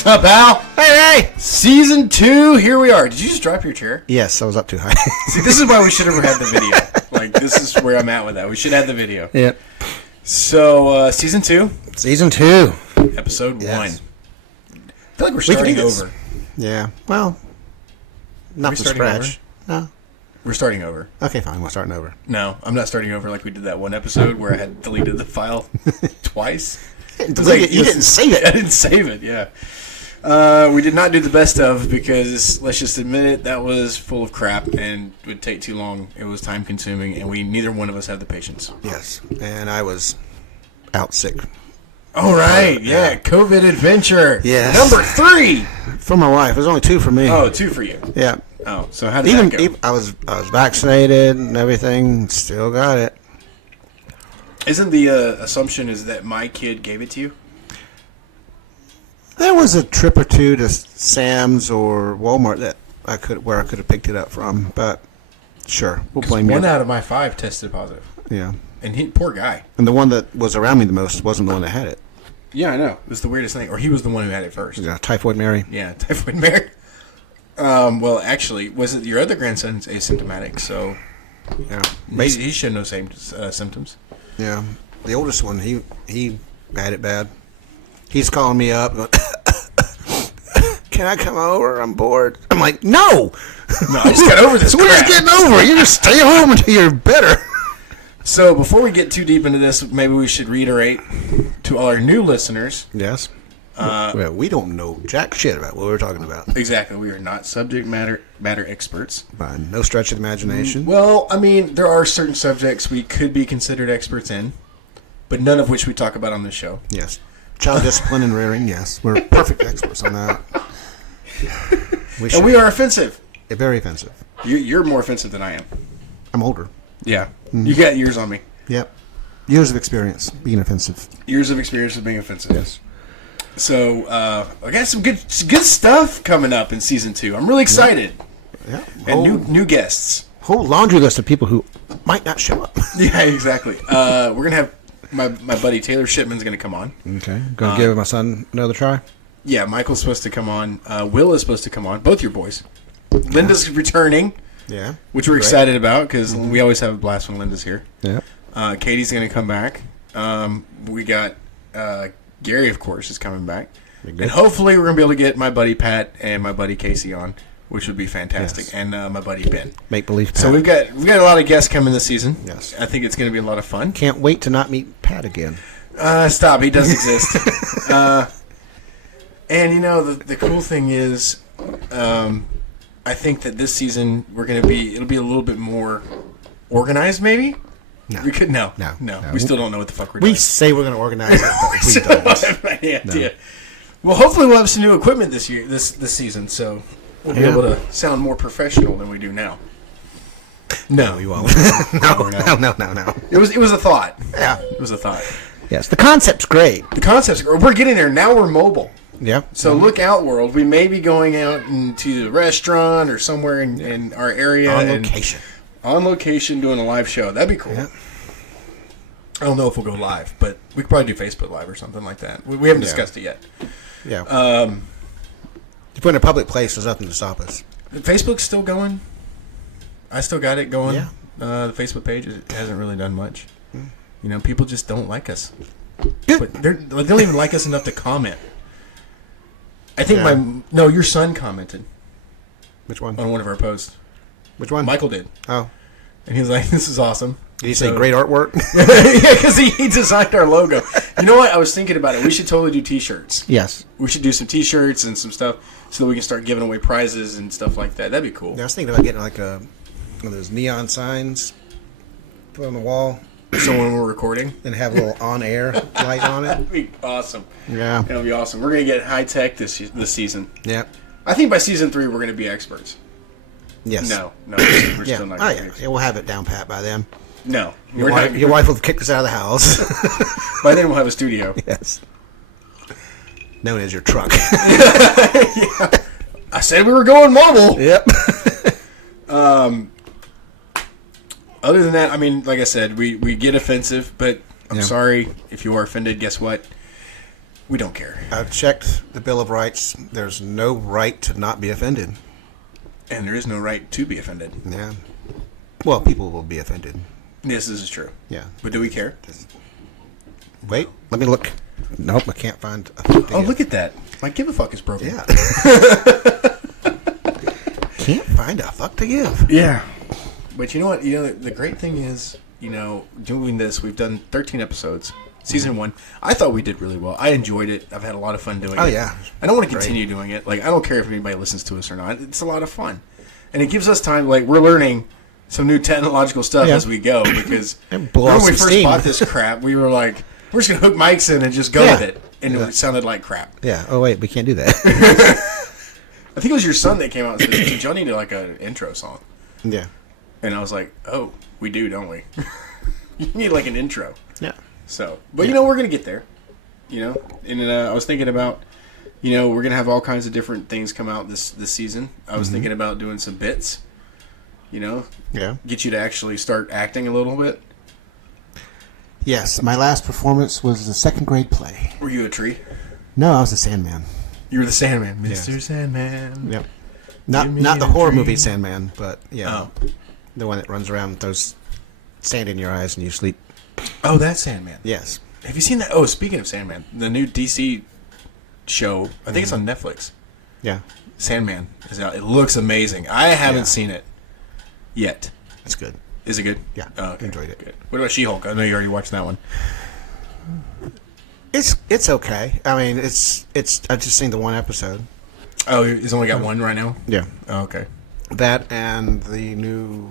What's up, Al? Hey! Season 2, here we are. Did you just drop your chair? Yes, I was up too high. See, this is why we should have had the video. Like, this is where I'm at with that. We should have the video. Yep. So, Season 2. Season 2. Episode 1. Yes. I feel like we're starting over. Yeah. Well, not from scratch. No. We're starting over. Okay, fine. We're starting over. No, I'm not starting over like we did that one episode where I had deleted the file twice. You didn't save it. I didn't save it, yeah. We did not do the best of because, let's just admit it, that was full of crap and would take too long. It was time consuming and neither one of us had the patience. Yes. And I was out sick. Oh, right. Yeah. COVID adventure. Yes. Number 3. For my wife. There's only 2 for me. Oh, 2 for you. Yeah. Oh, so how did that go? I was vaccinated and everything. Still got it. Isn't the assumption is that my kid gave it to you? There was a trip or two to Sam's or Walmart that I could have picked it up from, but sure, we'll blame you. 1 out of my 5 tested positive. Yeah. And poor guy. And the one that was around me the most wasn't the one that had it. Yeah, I know. It was the weirdest thing. Or he was the one who had it first. Yeah, Typhoid Mary. Yeah, Typhoid Mary. Well, actually, was it your other grandson's asymptomatic? So, Yeah. he showed no same symptoms. Yeah. The oldest one, he had it bad. He's calling me up, going, can I come over? I'm bored. I'm like, no! No, I just got over this We're crap. just getting over it. You just stay home until you're better. So, before we get too deep into this, maybe we should reiterate to all our new listeners. Yes. Well, we don't know jack shit about what we're talking about. Exactly. We are not subject matter experts. By no stretch of the imagination. Well, I mean, there are certain subjects we could be considered experts in, but none of which we talk about on this show. Yes. Child discipline and rearing, yes. We're perfect experts on that. And we are offensive. Very offensive. You're more offensive than I am. I'm older. Yeah. You got years on me. Yep. Years of experience being offensive. Years of experience of being offensive. Yes. So, I got some good stuff coming up in Season 2. I'm really excited. Yeah. And new guests. Whole laundry list of people who might not show up. Yeah, exactly. We're going to have my buddy Taylor Shipman's going to come on. Okay. Going to give my son another try? Yeah, Michael's supposed to come on. Will is supposed to come on. Both your boys. Linda's returning. Yeah. Which we're excited about because we always have a blast when Linda's here. Yeah. Katie's going to come back. We got Gary, of course, is coming back. And hopefully we're going to be able to get my buddy Pat and my buddy Casey on, which would be fantastic. Yes. And my buddy Ben. Make believe Pat. So we've got a lot of guests coming this season. Yes. I think it's going to be a lot of fun. Can't wait to not meet Pat again. Stop. He does exist. And, you know, the cool thing is I think that this season it'll be a little bit more organized, maybe? No. We could no. We still don't know what the fuck we're doing. We say we're going to organize it, but we don't. Right, yeah, no. Well, hopefully we'll have some new equipment this year, this season, so we'll be able to sound more professional than we do now. No, you won't. No. It was a thought. Yeah, it was a thought. Yes, the concept's great. We're getting there now. We're mobile. Yeah. So look out, world. We may be going out into the restaurant or somewhere in our area on location doing a live show. That'd be cool. Yeah. I don't know if we'll go live, but we could probably do Facebook Live or something like that. We haven't discussed it yet. Yeah. If we're in a public place, there's nothing to stop us. Facebook's still going. I still got it going. Yeah. The Facebook page hasn't really done much. You know, people just don't like us. Good. But they don't even like us enough to comment. I think your son commented. Which one? On one of our posts. Which one? Michael did. Oh. And he was like, this is awesome. Did he say great artwork? Yeah, because he designed our logo. You know what? I was thinking about it. We should totally do T-shirts. Yes. We should do some T-shirts and some stuff so that we can start giving away prizes and stuff like that. That'd be cool. Yeah, I was thinking about getting like one of those neon signs, put on the wall. So when we're recording? And have a little on-air light on it. That'd be awesome. Yeah. That'd be awesome. We're going to get high-tech this season. Yeah. I think by Season 3 we're going to be experts. Yes. No. We're still not going to be experts. Yeah, we'll have it down pat by then. No. Your wife will kick us out of the house. By then we'll have a studio. Yes. Known as your truck. Yeah. I said we were going mobile. Yep. Other than that, I mean, like I said, we get offensive, but I'm sorry if you are offended. Guess what? We don't care. I've checked the Bill of Rights. There's no right to not be offended. And there is no right to be offended. Yeah. Well, people will be offended. Yes, this is true. Yeah. But do we care? Wait, let me look. Nope, I can't find a Look at that. My give a fuck is broken. Yeah. Can't find a fuck to give. Yeah. But you know what? The great thing is, doing this, we've done 13 episodes. Season 1. I thought we did really well. I enjoyed it. I've had a lot of fun doing it. Oh, yeah. I don't want to continue doing it. Like, I don't care if anybody listens to us or not. It's a lot of fun. And it gives us time, like, we're learning some new technological stuff as we go, because when we first bought this crap, we were like, we're just going to hook mics in and just go with it. And it sounded like crap. Yeah. Oh, wait, we can't do that. I think it was your son that came out and said, "Did y'all need like an intro song?" Yeah. And I was like, "Oh, we do, don't we?" You need like an intro. Yeah. So, but we're gonna get there. And I was thinking about, we're gonna have all kinds of different things come out this season. I was thinking about doing some bits. Yeah. Get you to actually start acting a little bit. Yes, my last performance was the second grade play. Were you a tree? No, I was the Sandman. You were the Sandman, Mr. Sandman. Yep. Not the horror movie Sandman, but the one that runs around and throws sand in your eyes and you sleep. Oh, that's Sandman. Yes. Have you seen that? Oh, speaking of Sandman, the new DC show, I think it's on Netflix. Yeah. Sandman is out. It looks amazing. I haven't seen it yet. It's good. Is it good? Yeah. Oh, okay. Enjoyed it. Good. What about She-Hulk? I know you already watched that one. It's okay. I mean, I've just seen the one episode. Oh, he's only got one right now? Yeah. Oh, okay. That and the new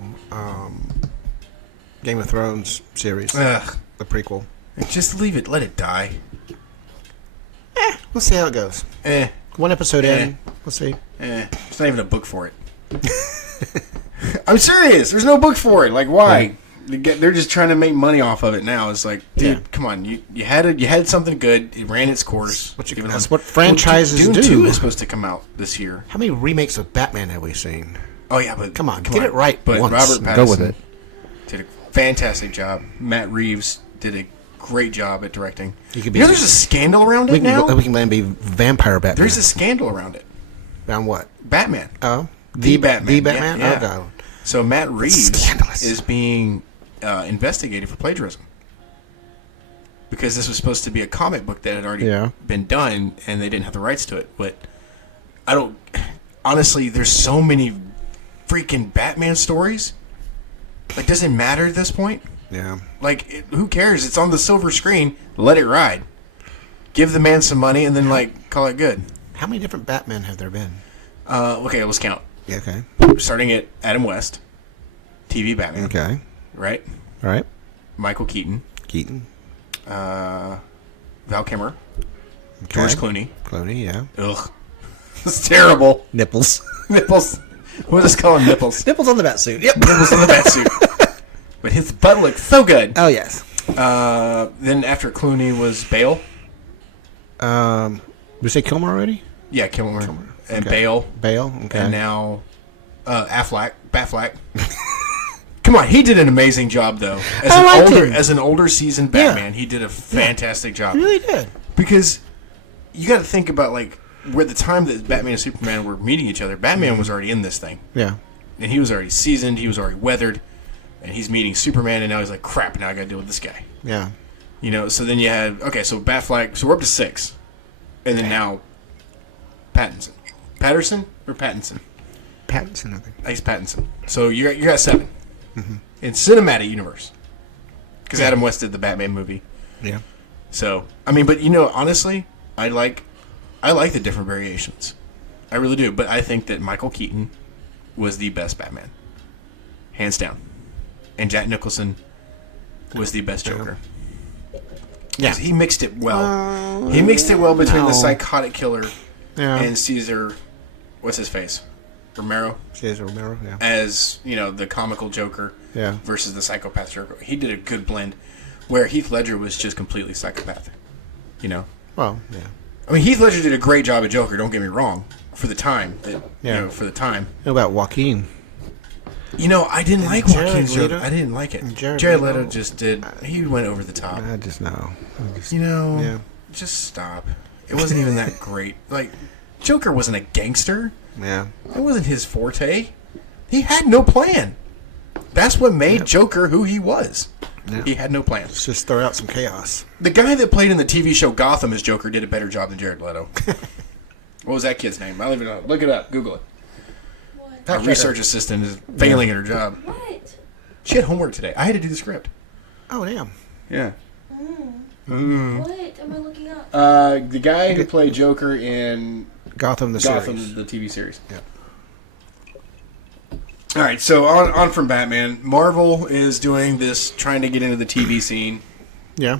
Game of Thrones series. Ugh. The prequel. Just leave it. Let it die. We'll see how it goes. One episode in. We'll see. There's not even a book for it. I'm serious. There's no book for it. Like, why? They're just trying to make money off of it now. It's like, dude, come on. You had something good. It ran its course. That's what franchises do. Dune 2 is supposed to come out this year. How many remakes of Batman have we seen? Oh, yeah, but come on, get it right but once. Robert Pattinson go with it. Did a fantastic job. Matt Reeves did a great job at directing. There's a scandal around it now? We can let him be vampire Batman. There's a scandal around it. Around what? Batman. Oh. The Batman. The Batman? Yeah. Oh, God. So Matt Reeves is being investigated for plagiarism. Because this was supposed to be a comic book that had already been done, and they didn't have the rights to it. But I don't... Honestly, there's so many freaking Batman stories. Like, does it matter at this point? Yeah. Like, who cares? It's on the silver screen. Let it ride. Give the man some money, and then, call it good. How many different Batmen have there been? Okay, let's count. Yeah, okay. Starting at Adam West, TV Batman. Okay. Right? All right. Michael Keaton. Val Kilmer. Okay. George Clooney. Yeah. Ugh. It's terrible. Nipples. We'll just call him Nipples. Nipples on the bat-suit. Yep. Nipples on the bat-suit. But his butt looks so good. Oh, yes. Then after Clooney was Bale. Did we say Kilmer already? Yeah, Kilmer. And okay. Bale. Okay. And now Batfleck. Come on, he did an amazing job though. As an older seasoned Batman, he did a fantastic job. He really did. Because you got to think about where the time that Batman and Superman were meeting each other, Batman was already in this thing. Yeah. And he was already seasoned, he was already weathered, and he's meeting Superman, and now he's like, crap, now I got to deal with this guy. Yeah. So then you had, so Batfleck, so we're up to 6. And then now Pattinson. Patterson or Pattinson? Pattinson, I think. He's Pattinson. So you got 7 in cinematic universe. Because Adam West did the Batman movie. Yeah. So but honestly, I like the different variations. I really do. But I think that Michael Keaton was the best Batman, hands down, and Jack Nicholson was the best Joker. Yeah, he mixed it well. He mixed it well between the psychotic killer and Caesar. What's his face? Caesar Romero, yeah. As, the comical Joker versus the psychopath Joker. He did a good blend where Heath Ledger was just completely psychopathic. Well, yeah. I mean, Heath Ledger did a great job at Joker, don't get me wrong, for the time. For the time. What about Joaquin? I didn't like Joaquin's Joker. I didn't like it. Jared Leto just did. He went over the top. I just know. Just stop. It wasn't even that great. Like, Joker wasn't a gangster. Yeah. It wasn't his forte. He had no plan. That's what made Joker who he was. Yeah. He had no plan. Let's just throw out some chaos. The guy that played in the TV show Gotham as Joker did a better job than Jared Leto. What was that kid's name? I'll leave it up. Look it up. Google it. What? Our research assistant is failing at her job. What? She had homework today. I had to do the script. Oh, damn. Yeah. What am I looking up? The guy who played Joker in Gotham, the series. The TV series. Yeah. All right, so on from Batman. Marvel is doing this, trying to get into the TV scene. Yeah.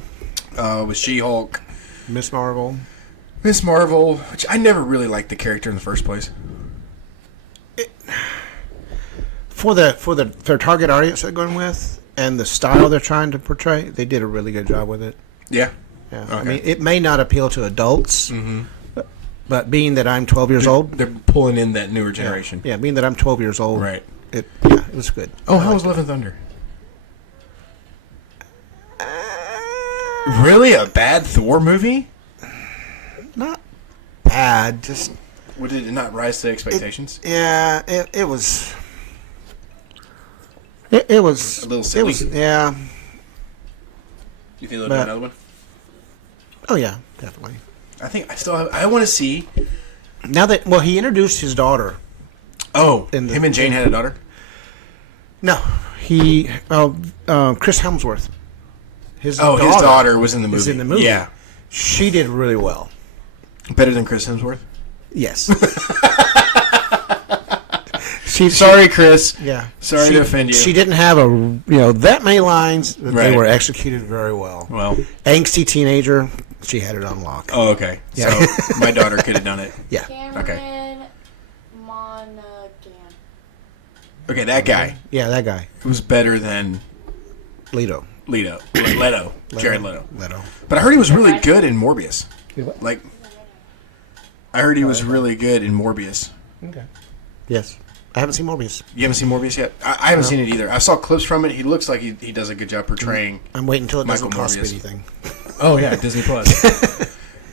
With She-Hulk. Miss Marvel, which I never really liked the character in the first place. For their target audience they're going with and the style they're trying to portray, they did a really good job with it. Yeah. Yeah. Okay. I mean, it may not appeal to adults, but being that I'm 12 years old, they're pulling in that newer generation. Yeah, being that I'm 12 years old, right? It was good. Oh, how was Love and Thunder? Really, a bad Thor movie? Not bad, just. What, did it not rise to expectations? It was. It was a little silly. Yeah. You think they'll do another one? Oh yeah, definitely. I think I want to see. Now that he introduced his daughter. Oh, him and Jane had a daughter? No, Chris Hemsworth. His daughter was in the movie. Was in the movie. Yeah, she did really well. Better than Chris Hemsworth? Yes. Sorry, Chris. Yeah. Sorry to offend you. She didn't have that many lines, but they were executed very well. Well, angsty teenager, she had it on lock. Oh, okay. Yeah. So my daughter could have done it. Yeah. Cameron Monaghan. Okay, that guy. Yeah, that guy. Who's better than Leto. Jared Leto. But I heard he was really good in Morbius. Like, I heard he was really good in Morbius. Okay. Yes. I haven't seen Morbius. You haven't seen Morbius yet? I haven't seen it either. I saw clips from it. He looks like he does a good job portraying. I'm waiting until it doesn't Michael cost me Morbius. anything. Oh, yeah, Disney Plus.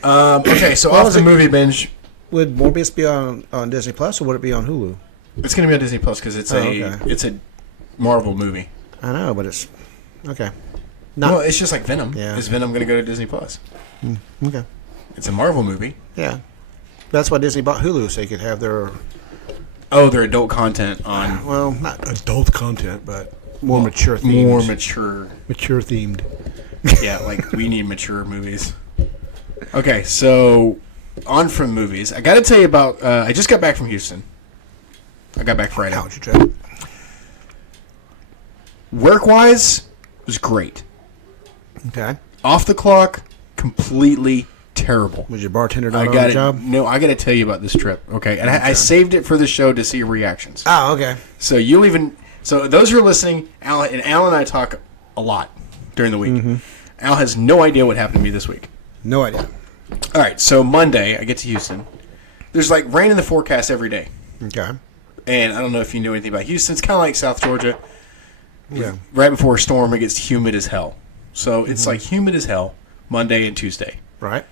Okay, so off the movie binge. Would Morbius be on Disney Plus or would it be on Hulu? It's going to be on Disney Plus because it's a Marvel movie. I know, but it's okay. Well, it's just like Venom. Yeah. Is Venom going to go to Disney Plus? Okay. It's a Marvel movie. Yeah. That's why Disney bought Hulu, so they could have their adult content on. Well, not adult content, but more mature themed. More mature. Mature themed. Yeah, like we need mature movies. Okay, so on from movies. I got to tell you about. I just got back from Houston. I got back Friday. How was your trip? Work-wise, it was great. Okay. Off the clock, completely terrible. Was your bartender not on the job? No, I got to tell you about this trip. Okay, and I saved it for the show to see your reactions. Oh, okay. So those who are listening, Al and I talk a lot during the week. Mm-hmm. Al has no idea what happened to me this week. No idea. All right, so Monday I get to Houston. There's like rain in the forecast every day. Okay. And I don't know if you know anything about Houston. It's kind of like South Georgia. Yeah. Right before a storm, it gets humid as hell. So it's like humid as hell Monday and Tuesday. Right.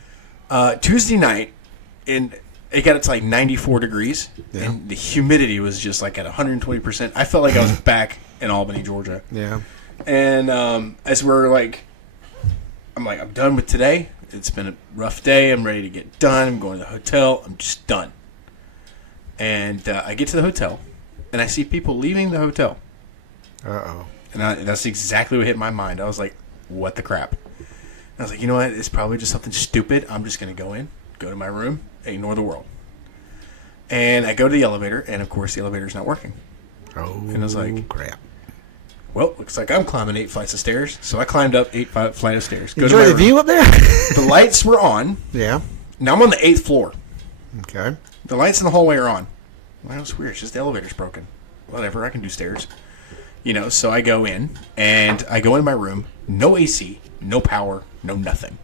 Tuesday night, and it got to like 94 degrees, and the humidity was just like at 120%. I felt like I was back in Albany, Georgia. Yeah. And as I'm done with today. It's been a rough day. I'm ready to get done. I'm going to the hotel. I'm just done. And I get to the hotel, and I see people leaving the hotel. Uh-oh. And that's exactly what hit my mind. I was like, what the crap? And I was like, you know what? It's probably just something stupid. I'm just going to go to my room, ignore the world. And I go to the elevator, and of course the elevator's not working. Oh, and I was like, crap. Well, looks like I'm climbing 8 flights of stairs. So I climbed up 8 flight of stairs. Enjoy the view up there? The lights were on. Yeah. Now I'm on the 8th floor. Okay. The lights in the hallway are on. Well, that's weird. It's just the elevator's broken. Whatever. I can do stairs. So I go in, and I go in my room. No AC, no power, no nothing.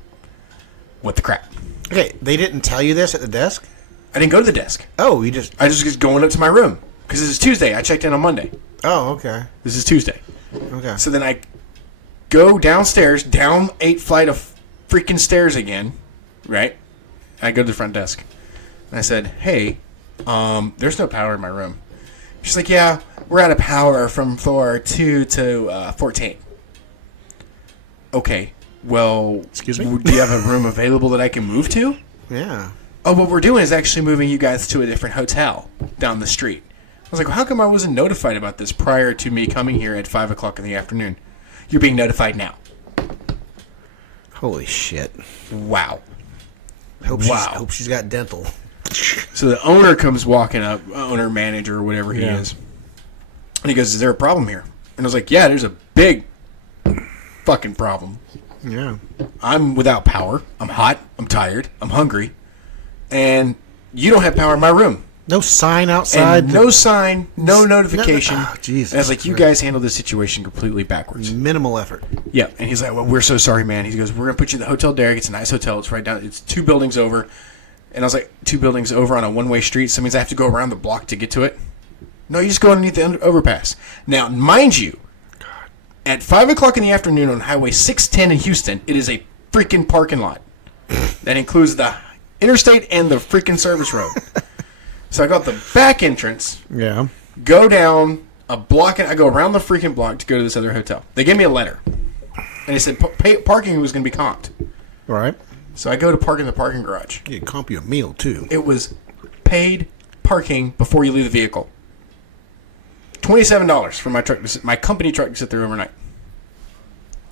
What the crap? Okay, they didn't tell you this at the desk? I didn't go to the desk. Oh, I just going up to my room. Because this is Tuesday. I checked in on Monday. Oh, okay. This is Tuesday. Okay. So then I go downstairs, down 8 flight of freaking stairs again, right? I go to the front desk. And I said, hey, there's no power in my room. She's like, yeah, we're out of power from floor 2 to 14. Okay, well, excuse me? Do you have a room available that I can move to? Yeah. Oh, what we're doing is actually moving you guys to a different hotel down the street. I was like, well, how come I wasn't notified about this prior to me coming here at 5 o'clock in the afternoon? You're being notified now. Holy shit. Wow. Hope she's got dental. So the owner comes walking up, owner, manager, or whatever he is. And he goes, is there a problem here? And I was like, yeah, there's a big fucking problem. Yeah. I'm without power. I'm hot. I'm tired. I'm hungry. And you don't have power in my room. No sign outside. And no sign, no notification. Jesus. And I was like, you guys handled this situation completely backwards. Minimal effort. Yeah. And he's like, well, we're so sorry, man. He goes, we're going to put you in the Hotel Derrick. It's a nice hotel. It's right down. It's 2 buildings over. And I was like, 2 buildings over on a one-way street. So that means I have to go around the block to get to it. No, you just go underneath the overpass. Now, mind you, at 5 o'clock in the afternoon on Highway 610 in Houston, it is a freaking parking lot. That includes the interstate and the freaking service road. So I got the back entrance. Yeah. Go down a block, and I go around the freaking block to go to this other hotel. They gave me a letter. And they said parking was going to be comped. All right. So I go to park in the parking garage. You can comp you a meal, too. It was paid parking before you leave the vehicle. $27 for my company truck to sit there overnight.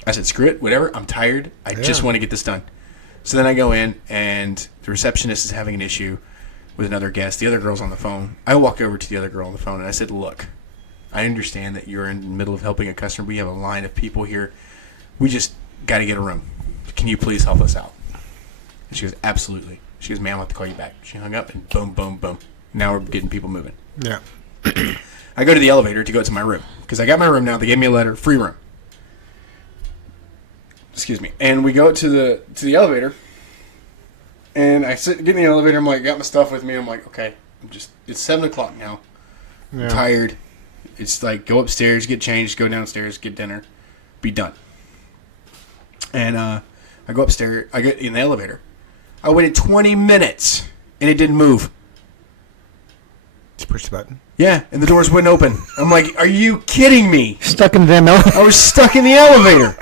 I said, screw it, whatever. I'm tired. I just want to get this done. So then I go in, and the receptionist is having an issue with another guest. The other girl's on the phone. I walk over to the other girl on the phone, and I said, look, I understand that you're in the middle of helping a customer. We have a line of people here. We just got to get a room. Can you please help us out? And she goes, absolutely. She goes, ma'am, I'll have to call you back. She hung up, and boom, boom, boom. Now we're getting people moving. Yeah. I go to the elevator to go to my room because I got my room now. They gave me a letter, free room. Excuse me. And we go to the elevator, and I get in the elevator. I'm like, got my stuff with me. I'm like, okay, it's 7 o'clock now. Yeah. I'm tired. It's like, go upstairs, get changed, go downstairs, get dinner, be done. And I go upstairs. I get in the elevator. I waited 20 minutes, and it didn't move. Just push the button. Yeah, and the doors wouldn't open. I'm like, are you kidding me? Stuck in the elevator. I was stuck in the elevator.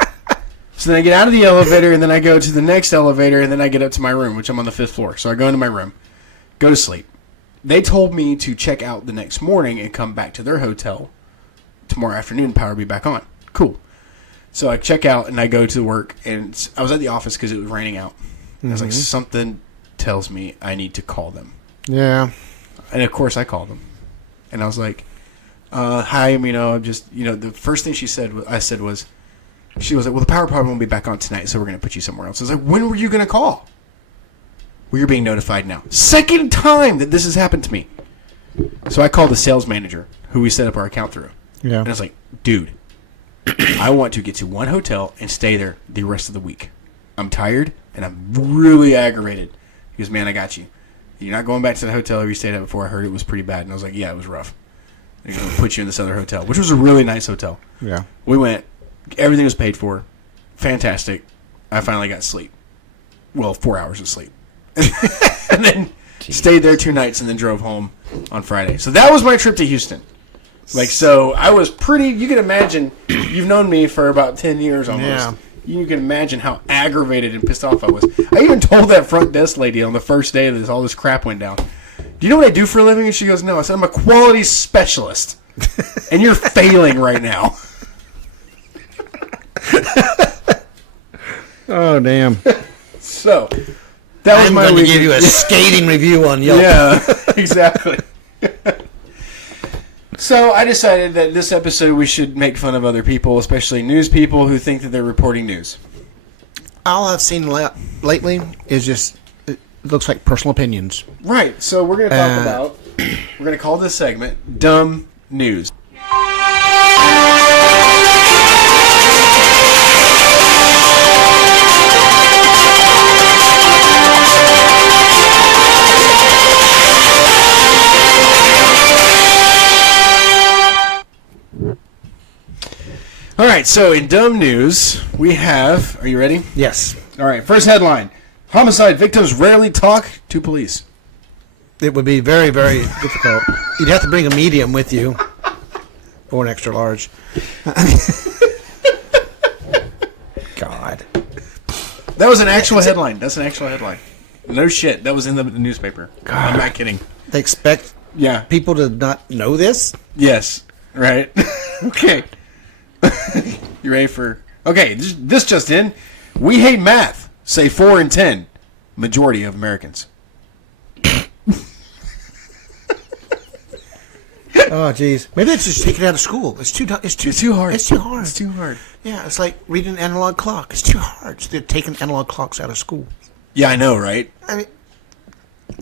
So then I get out of the elevator, and then I go to the next elevator, and then I get up to my room, which I'm on the 5th floor. So I go into my room, go to sleep. They told me to check out the next morning and come back to their hotel tomorrow afternoon, power be back on. Cool. So I check out, and I go to work, and I was at the office because it was raining out. And I was like, something tells me I need to call them. Yeah. And, of course, I called them. And I was like, hi, I'm just, the first thing I said was, she was like, well, the power probably won't be back on tonight, so we're going to put you somewhere else. I was like, when were you going to call? Well, you're being notified now. Second time that this has happened to me. So I called the sales manager, who we set up our account through. Yeah. And I was like, dude, I want to get to one hotel and stay there the rest of the week. I'm tired, and I'm really aggravated. He goes, man, I got you. You're not going back to the hotel you stayed at before. I heard it was pretty bad. And I was like, yeah, it was rough. They're going to put you in this other hotel, which was a really nice hotel. Yeah. We went. Everything was paid for. Fantastic. I finally got sleep. Well, 4 hours of sleep. And then stayed there 2 nights and then drove home on Friday. So that was my trip to Houston. So I was pretty, you can imagine, you've known me for about 10 years almost. Yeah. You can imagine how aggravated and pissed off I was. I even told that front desk lady on the first day that all this crap went down, do you know what I do for a living? And she goes, no. I said, I'm a quality specialist. And you're failing right now. Oh, damn. So, that was my week. I'm going to give you a scathing review on Yelp. Yeah, exactly. So, I decided that this episode we should make fun of other people, especially news people who think that they're reporting news. All I've seen lately is just, it looks like personal opinions. Right. So, we're going to talk about, we're going to call this segment Dumb News. All right, so in dumb news, we have... Are you ready? Yes. All right, first headline. Homicide victims rarely talk to police. It would be very, very difficult. You'd have to bring a medium with you. Or an extra large. God. That was an actual headline. That's an actual headline. No shit. That was in the newspaper. God. I'm not kidding. They expect people to not know this? Yes. Right. Okay. You ready for... Okay, this just in. We hate math. Say 4 in 10. Majority of Americans. Oh, jeez. Maybe it's just take it out of school. It's too hard. It's too hard. It's too hard. It's too hard. Yeah, it's like reading an analog clock. It's too hard. So they're taking analog clocks out of school. Yeah, I know, right? I mean,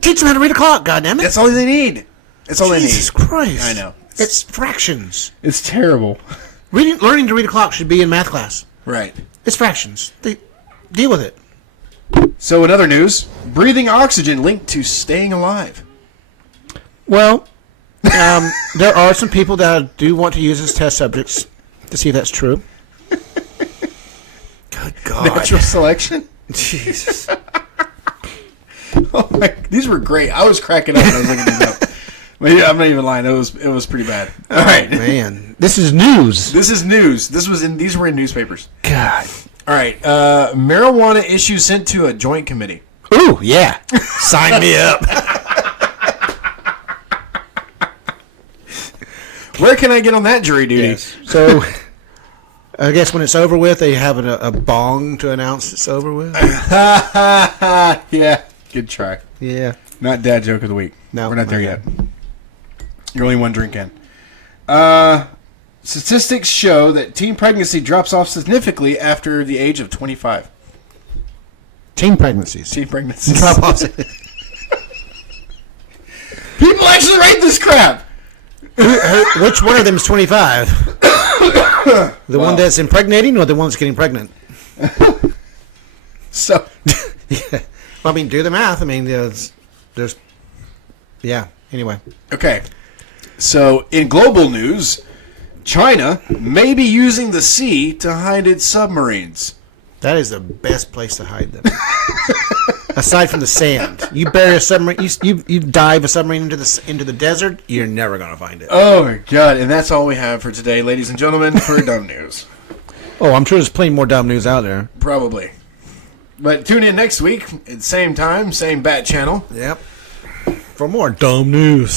teach them how to read a clock, goddammit. That's all they need. That's all they need. Jesus Christ. I know. It's fractions. It's terrible. Learning to read a clock should be in math class. Right. It's fractions. They deal with it. So in other news, breathing oxygen linked to staying alive. Well, there are some people that do want to use as test subjects to see if that's true. Good God. Natural selection? Jesus. Oh my, these were great. I was cracking up when I was looking these up. But yeah, I'm not even lying. It was pretty bad. All right. Man, this is news. This is news. These were in newspapers. God. All right. Marijuana issue sent to a joint committee. Ooh, yeah. Sign me up. Where can I get on that jury duty? Yes. So, I guess when it's over with, they have a bong to announce it's over with. Yeah. Good try. Yeah. Not dad joke of the week. No, we're not there yet. bad. You're only one drink in. Statistics show that teen pregnancy drops off significantly after the age of 25. Teen pregnancies. Teen pregnancies. Drop off. People actually rate this crap. Which one of them is 25? The one that's impregnating or the one that's getting pregnant? So, Yeah. Well, I mean, do the math. I mean, there's yeah. Anyway. okay. So, in global news, China may be using the sea to hide its submarines. That is the best place to hide them. Aside from the sand, you bury a submarine, you dive a submarine into the desert, you're never gonna find it. Oh my God! And that's all we have for today, ladies and gentlemen, for dumb news. Oh, I'm sure there's plenty more dumb news out there. Probably. But tune in next week at same time, same bat channel. Yep. For more dumb news.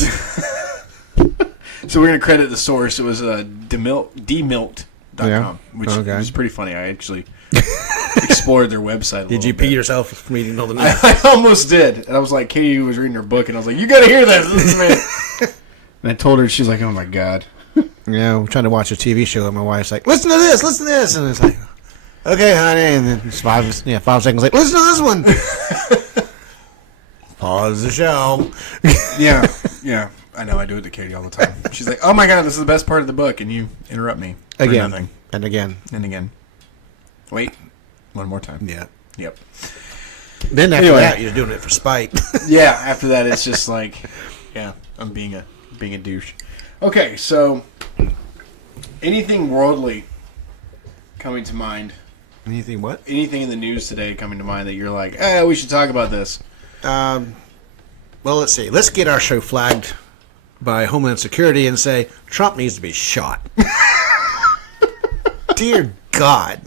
So we're going to credit the source. It was demilked.com, Yeah. which Okay. was pretty funny. I actually explored their website a Did you little pee bit. yourself from reading all the news? I almost did. And I was like, Katie was reading her book, and I was like, you got to hear this. This is amazing. And I told her, she's like, oh my God. Yeah, I'm trying to watch a TV show, and my wife's like, listen to this, and it's like, okay, honey, and then it's 5 seconds later, listen to this one. Pause the show. Yeah. I know, I do it to Katie all the time. She's like, oh my God, this is the best part of the book, and you interrupt me. For Again. nothing. And again. And again. Wait. One more time. Yeah. Yep. Then after Anyway. that, you're doing it for spite. Yeah, after that, it's just like, yeah, I'm being a douche. Okay, so anything worldly coming to mind? Anything what? Anything in the news today coming to mind that you're like, we should talk about this? Well, let's see. Let's get our show flagged by Homeland Security and say Trump needs to be shot. Dear God.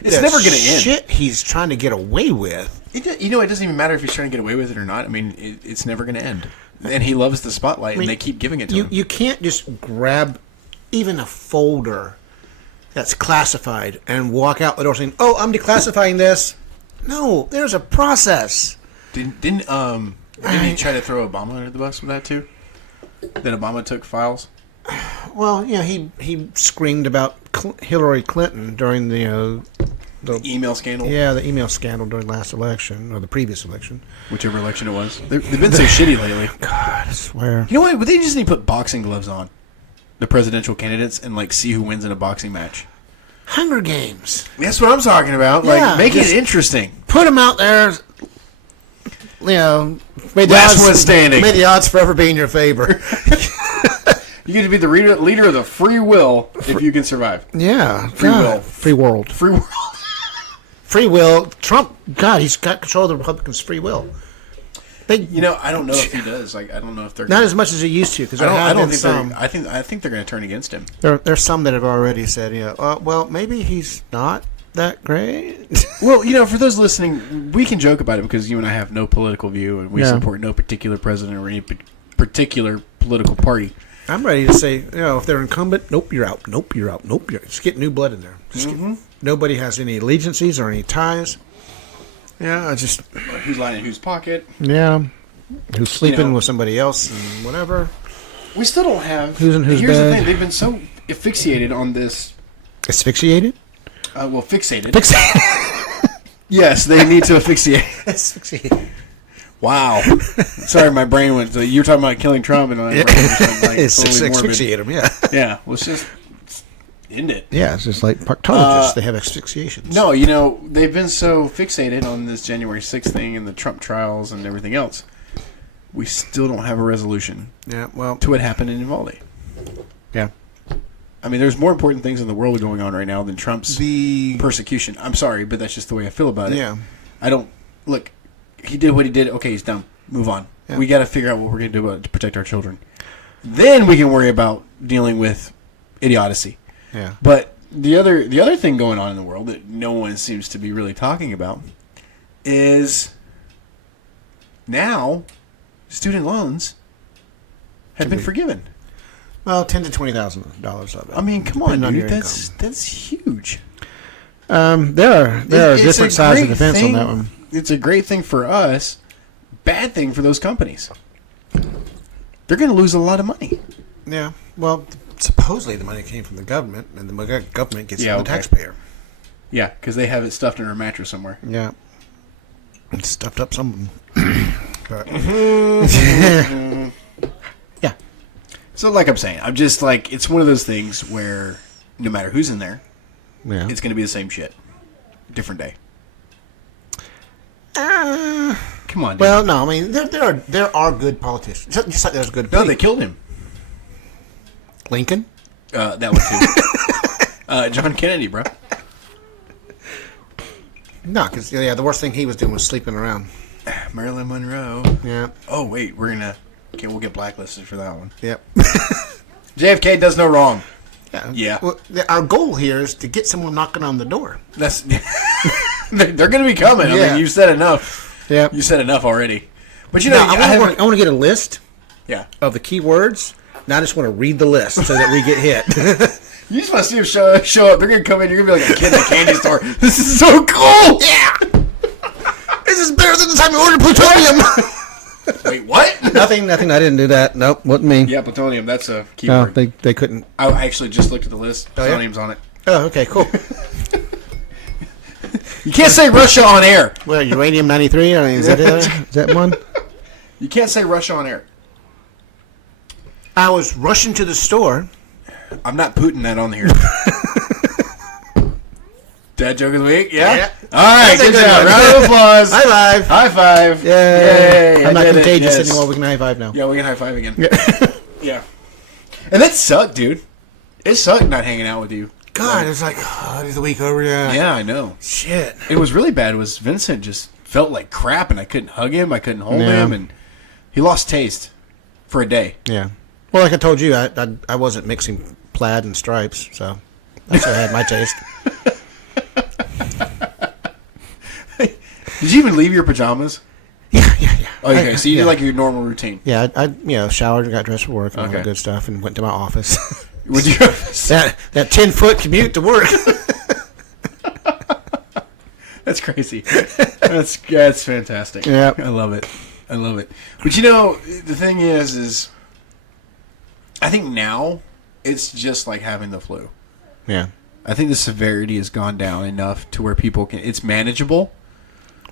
It's never going to end. Shit he's trying to get away with. It doesn't even matter if he's trying to get away with it or not. I mean, it's never going to end. And he loves the spotlight, and they keep giving it to him. You can't just grab even a folder that's classified and walk out the door saying, oh, I'm declassifying this. No, there's a process. Didn't he try to throw Obama under the bus with that too? That Obama took files? Well, yeah, he screamed about Hillary Clinton during the email scandal? Yeah, the email scandal during last election, or the previous election. Whichever election it was. They've been so shitty lately. God, I swear. You know what? But they just need to put boxing gloves on. The presidential candidates and, see who wins in a boxing match. Hunger Games. That's what I'm talking about. Yeah, Make it interesting. Put them out there. May the Last odds, one standing. May the odds forever be in your favor. You get to be the leader of the free will if you can survive. Yeah. Free will. Free world. Free world. free will. Trump, God, he's got control of the Republicans' free will. I don't know if he does. Like, I don't know if they're not as much as he used to. Because I don't think some. I think they're going to turn against him. There's some that have already said, well, maybe he's not that great. Well, for those listening, we can joke about it because you and I have no political view, and we support no particular president or any particular political party. I'm ready to say, if they're incumbent, nope, you're out. Nope, you're out. Nope, you're out. Just get new blood in there. Nobody has any allegiances or any ties. Yeah, who's lying in whose pocket? Yeah, who's sleeping with somebody else and whatever. We still don't have. Who's in whose Here's bed. the thing: they've been so asphyxiated on this. Asphyxiated? Fixated. Fixated. Yes, they need to asphyxiate. Asphyxiated. Wow. Sorry, my brain went. You're talking about killing Trump, and my brain was like totally morbid. Asphyxiate him. Yeah. Yeah. Let's just end it. Yeah, it's just like proctologists. They have asphyxiations. No, they've been so fixated on this January 6th thing and the Trump trials and everything else. We still don't have a resolution. Yeah, well, to what happened in Uvalde. Yeah. I mean, there's more important things in the world going on right now than Trump's persecution. I'm sorry, but that's just the way I feel about it. Yeah. Look, he did what he did. Okay, he's done. Move on. Yeah. We got to figure out what we're going to do to protect our children. Then we can worry about dealing with idiocy. Yeah. But the other thing going on in the world that no one seems to be really talking about is now student loans have been forgiven. Well, $10,000 to $20,000 of it. I mean, come on, dude. That's huge. There are different sides of the fence on that one. It's a great thing for us. Bad thing for those companies. They're going to lose a lot of money. Yeah. Well, supposedly the money came from the government, and the government gets it from the taxpayer. Yeah, because they have it stuffed in a mattress somewhere. Yeah. It's stuffed up something. Yeah. So, like I'm saying, I'm just like, it's one of those things where no matter who's in there, it's going to be the same shit. Different day. Come on, dude. Well, no, I mean, there are good politicians. Just like there's good people. No, they killed him. Lincoln? That one, too. John Kennedy, bro. No, because, the worst thing he was doing was sleeping around. Marilyn Monroe. Yeah. Oh, wait, we'll get blacklisted for that one. Yep. JFK does no wrong. Yeah. Well, our goal here is to get someone knocking on the door. That's they're going to be coming. Yeah. I mean, you said enough. Yeah. You said enough already. But I want to get a list. Yeah. Of the keywords. Now I just want to read the list so that we get hit. You just want to see them show up. They're going to come in. You're going to be like a kid in a candy store. This is so cool. Yeah. This is better than the time we ordered plutonium. Wait, what? Nothing. I didn't do that. Nope, wasn't me. Yeah, plutonium. That's a keyword. No, they couldn't. I actually just looked at the list. Plutonium's on it. Oh, okay, cool. You can't say Russia on air. Well, uranium-93? I mean, is that one? You can't say Russia on air. I was rushing to the store. I'm not putting that on here. Dad joke of the week? Yeah? All right, good job. Round of applause. High five. High five. Yay. I'm not contagious anymore. We can high five now. Yeah, we can high five again. Yeah. And that sucked, dude. It sucked not hanging out with you. God, it was like, is the week over yet? Yeah, I know. Shit. It was really bad. It was Vincent just felt like crap, and I couldn't hug him. I couldn't hold him, and he lost taste for a day. Yeah. Well, like I told you, I wasn't mixing plaid and stripes, so I still had my taste. Did you even leave your pajamas? Yeah. Okay, so you did like your normal routine. Yeah, I showered and got dressed for work and all that good stuff, and went to my office. Would you? that 10-foot commute to work. That's crazy. That's fantastic. Yeah, I love it. But the thing is I think now it's just like having the flu. Yeah. I think the severity has gone down enough to where it's manageable.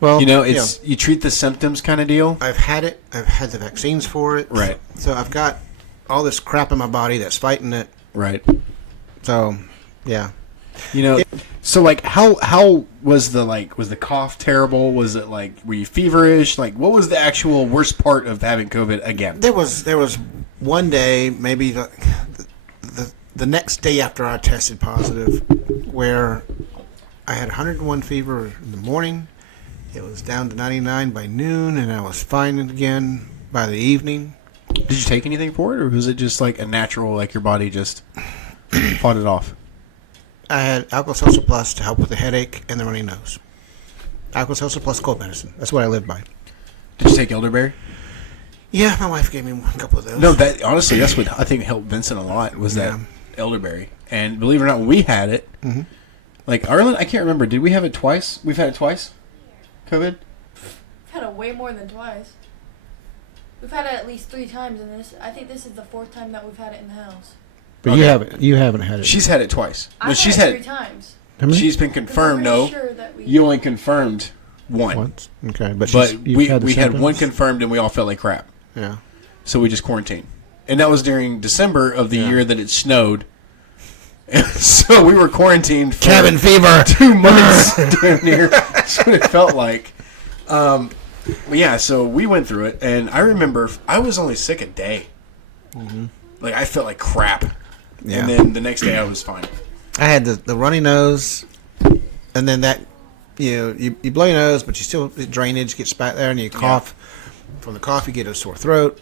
Well, you treat the symptoms kind of deal. I've had it. I've had the vaccines for it. Right. So I've got all this crap in my body that's fighting it. Right. So, yeah. So like how was the cough terrible? Was it like, were you feverish? Like, what was the actual worst part of having COVID again? There was one day, maybe the next day after I tested positive, where I had 101 fever in the morning. It was down to 99 by noon, and I was fine again by the evening. Did you take anything for it, or was it just like a natural, like your body just fought it off? I had Alka-Seltzer Plus to help with the headache and the runny nose. Alka-Seltzer Plus cold medicine. That's what I live by. Did you take elderberry? Yeah, my wife gave me a couple of those. No, that honestly, that's what I think helped Vincent a lot was that elderberry. And believe it or not, when we had it, like Arlen, I can't remember. Did we have it twice? We've had it twice. COVID. We've had it way more than twice. We've had it at least 3 times in this. I think this is the 4th time that we've had it in the house. But you haven't had it. She's had it twice. I've she's had it 3 times. She's been confirmed. No, Sure that you only confirmed one. Once. Okay, but we had one confirmed, and we all felt like crap. Yeah. So we just quarantined, and that was during December of the year that it snowed. And so we were quarantined for cabin fever 2 months damn near. That's what it felt like. Yeah, so we went through it, and I remember I was only sick a day. Like I felt like crap, and then the next day I was fine. I had the runny nose, and then that you blow your nose, but you still drainage gets back there, and you cough. From the cough, you get a sore throat.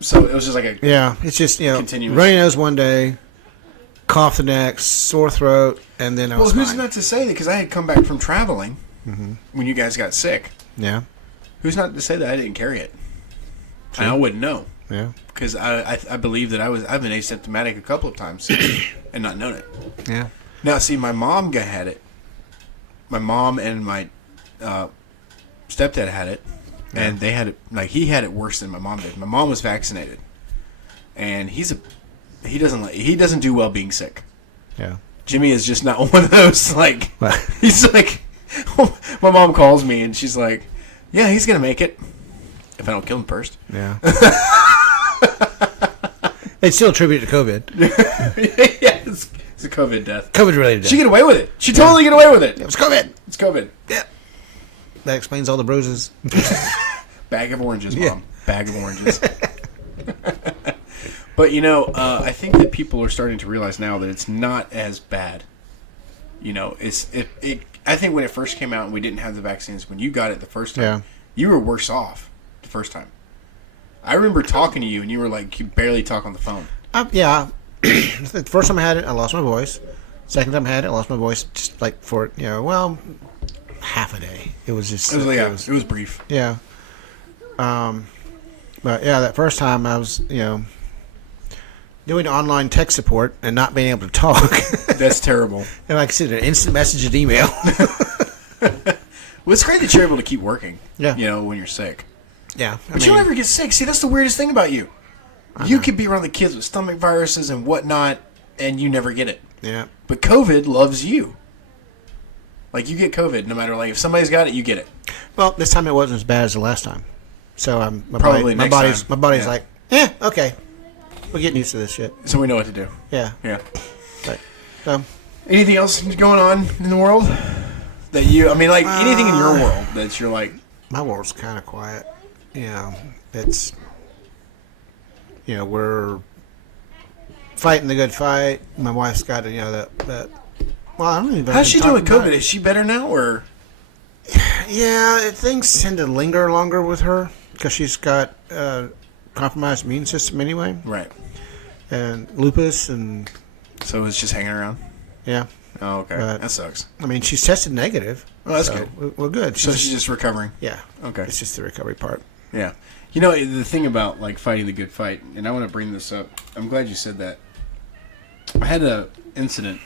So it was just like a it's just continuous. Runny nose one day, cough the next, sore throat, and then I was who's fine. not to say that? Because I had come back from traveling when you guys got sick. Yeah. Who's not to say that I didn't carry it? And I wouldn't know. Yeah. Because I believe that I've been asymptomatic a couple of times and not known it. Yeah. Now, see, my mom had it. My mom and my stepdad had it, and they had it. Like he had it worse than my mom did. My mom was vaccinated, and he doesn't do well being sick. Yeah. Jimmy is just not one of those. Like he's like, my mom calls me and she's like, "Yeah, he's gonna make it if I don't kill him first." Yeah. They still attribute it to COVID. Yeah, it's a COVID death. COVID related death. She get away with it. She totally get away with it. It was COVID. It's COVID. Yeah. That explains all the bruises. Bag of oranges, Mom. Yeah. Bag of oranges. But, I think that people are starting to realize now that it's not as bad. I think when it first came out and we didn't have the vaccines, when you got it the first time, you were worse off the first time. I remember talking to you, and you were like, you barely talk on the phone. Yeah. The first time I had it, I lost my voice. Second time I had it, I lost my voice just like for, half a day. It was just... It was brief. Yeah. But, that first time I was, doing online tech support and not being able to talk. That's terrible. And like I said, an instant message and email. Well, it's great that you're able to keep working, Yeah. When you're sick. Yeah. But you'll never get sick. See, that's the weirdest thing about you. You could be around the kids with stomach viruses and whatnot, and you never get it. Yeah. But COVID loves you. Like, you get COVID no matter, like, if somebody's got it, you get it. Well, this time it wasn't as bad as the last time. So my body's like, okay. We're getting used to this shit. So we know what to do. Yeah. Yeah. But, anything else going on in the world? That anything in your world that you're like... My world's kind of quiet. It's... we're fighting the good fight. My wife's got that. Well, I don't even. How's she doing with COVID? Is she better now, or? Yeah, things tend to linger longer with her because she's got compromised immune system anyway. Right. And lupus and. So it's just hanging around. Yeah. Oh, okay. But, that sucks. I mean, she's tested negative. Oh, that's good. We're good. She's just recovering. Yeah. Okay. It's just the recovery part. Yeah. The thing about, like, fighting the good fight, and I want to bring this up. I'm glad you said that. I had an incident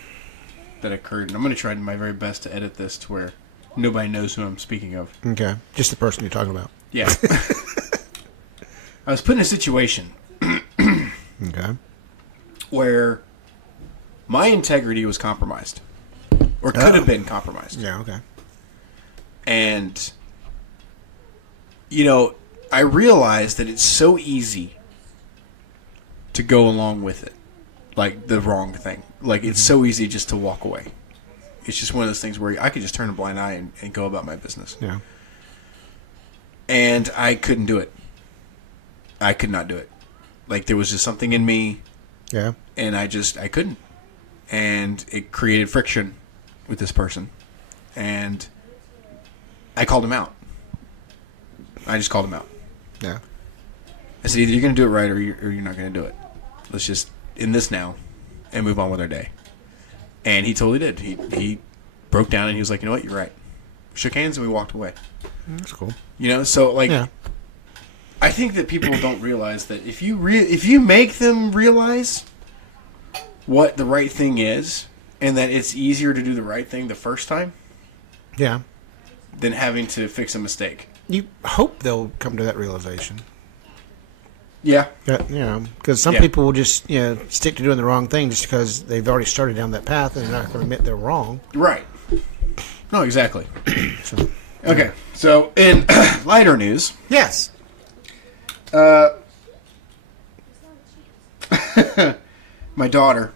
that occurred, and I'm going to try my very best to edit this to where nobody knows who I'm speaking of. Okay. Just the person you're talking about. Yeah. I was put in a situation okay. where my integrity was compromised. Or could have been compromised. Yeah, okay. And, I realized that it's so easy to go along with it. Like, the wrong thing. Like, it's so easy just to walk away. It's just one of those things where I could just turn a blind eye and go about my business. Yeah. And I couldn't do it. I could not do it. Like, there was just something in me. Yeah. And I couldn't. And it created friction with this person. And I called him out. I just called him out. Yeah. I said, either you're going to do it right or you're not going to do it. Let's just end this now and move on with our day. And he totally did. He broke down and he was like, you know what, you're right. Shook hands and we walked away. That's cool. You know, so like, I think that people don't realize that if you make them realize what the right thing is and that it's easier to do the right thing the first time than having to fix a mistake. You hope they'll come to that realization. Yeah. Because some people will just, stick to doing the wrong thing just because they've already started down that path and they're not going to admit they're wrong. Right. No, exactly. Okay. So, in lighter news. Yes. My daughter.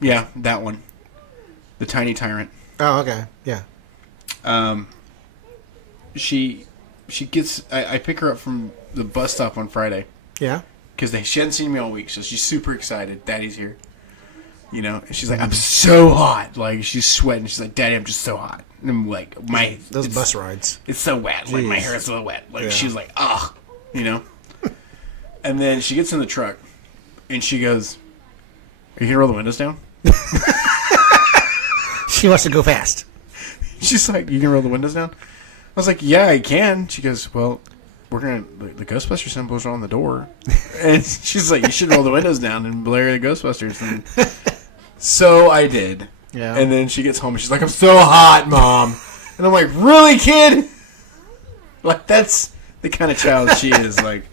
Yeah, that one. The tiny tyrant. Oh, okay. Yeah. She gets... I pick her up from the bus stop on Friday. Yeah. Because she hadn't seen me all week, so she's super excited. Daddy's here. You know? And she's like, I'm so hot. Like, she's sweating. She's like, Daddy, I'm just so hot. And I'm like, those bus rides. It's so wet. Jeez. Like, my hair is so wet. Like, she's like, ugh. You know? And then she gets in the truck, and she goes, are you going to roll the windows down? She wants to go fast. She's like, you can roll the windows down? I was like, yeah, I can. She goes, well, we're going to... The Ghostbuster symbols are on the door. And she's like, you should roll the windows down and blare the Ghostbusters. And so I did. Yeah. And then she gets home and she's like, I'm so hot, Mom. And I'm like, really, kid? Like, that's the kind of child she is. Like,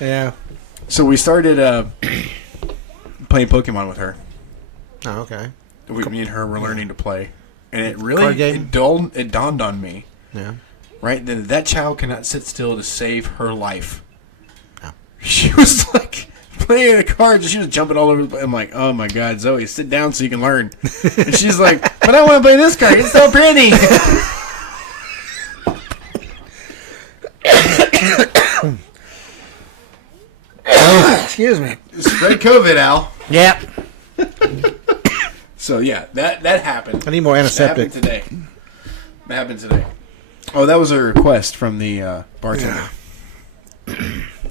yeah. So we started playing Pokemon with her. Oh, okay. Me and her were learning to play. And it really it dawned on me. Yeah. Right? That child cannot sit still to save her life. Yeah. She was like playing the cards. She was jumping all over. I'm like, oh my God, Zoe, sit down so you can learn. And she's like, but I want to play this card. It's so pretty. Excuse me. Spread COVID, Al. Yep. So yeah, that happened. I need more antiseptic. That happened today. Oh, that was a request from the bartender.